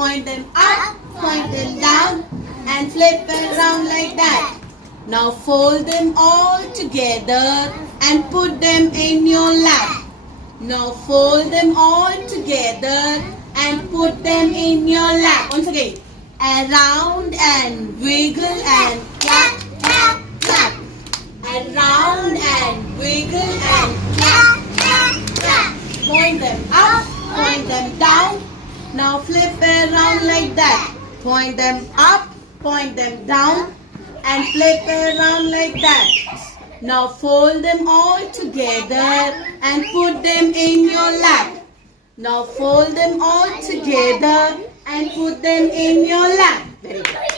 Point them up, point them down, and flip around like that. Now fold them all together and put them in your lap. Now fold them all together and put them in your lap. Once again, around and wiggle and clap, clap, clap. Around and wiggle and clap, clap, clap. Point them up, point them down. Now flip around like that. Point them up, point them down, and flip around like that. Now fold them all together and put them in your lap. Now fold them all together and put them in your lap. Very good.